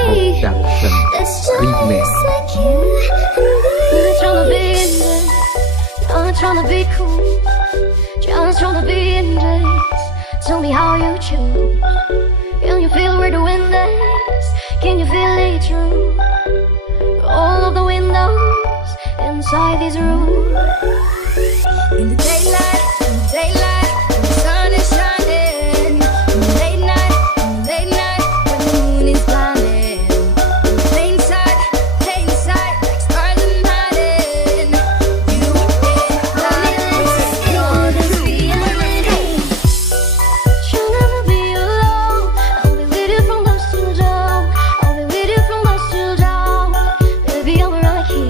Production Remix. Tryna be cool, just tryna be in this. Tell me how you choose. Can you feel where the wind is? Can you feel it through all of the windows inside this room? In the daylight, when the sun is shining. In the late night, when the moon is blinding. In the plain sight, like stars in hiding. You and all this feeling. You'll never be alone. I'll be with you from dusk till dawn. I'll be with you from dusk till dawn. Baby, I'll be right here.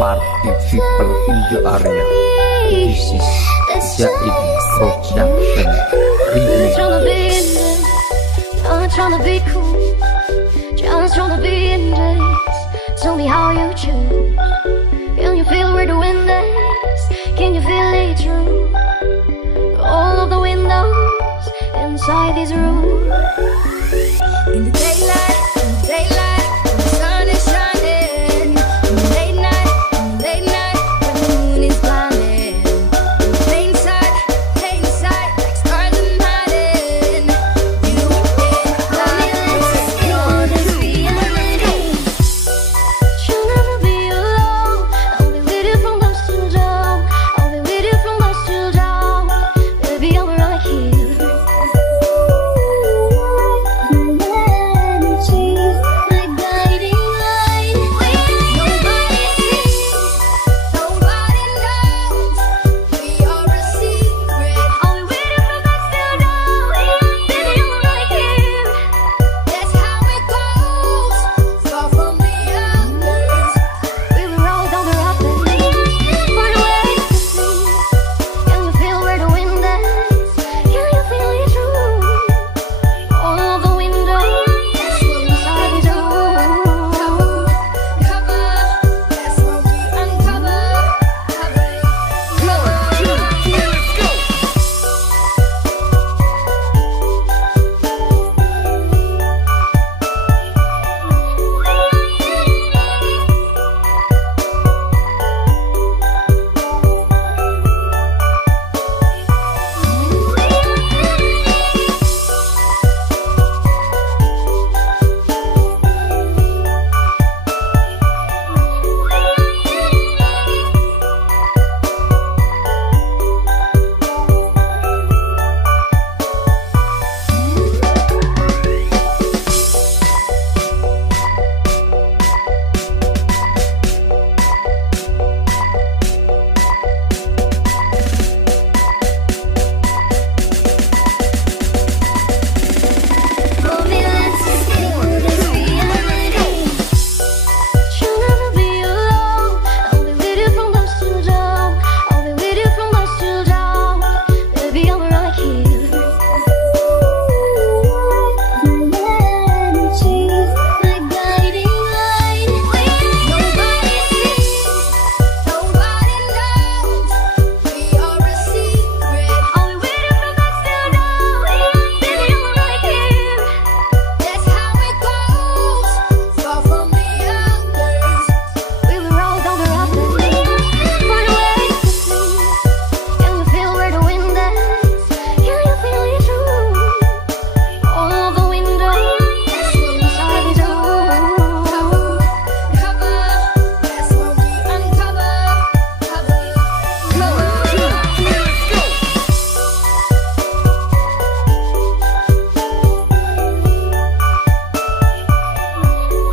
Party people in the area. This is Jaid Production Remix. Tryna be cool, just tryna be in this. Tell me how you choose. Can you feel where the wind is? Can you feel it through all of the windows inside this room? In the